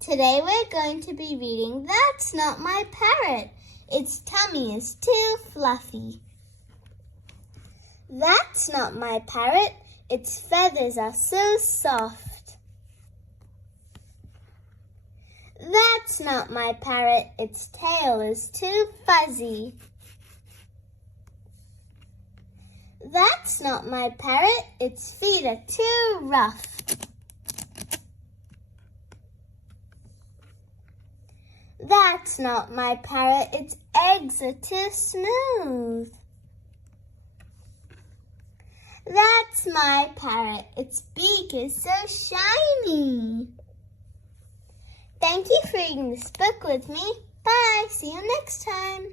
Today we're going to be reading That's Not My Parrot. Its tummy is too fluffy. That's not my parrot. Its feathers are so soft. That's not my parrot. Its tail is too fuzzy. That's not my parrot. Its feet are too rough. That's not my parrot. Its eggs are too smooth. That's my parrot. Its beak is so shiny. Thank you for reading this book with me. Bye. See you next time.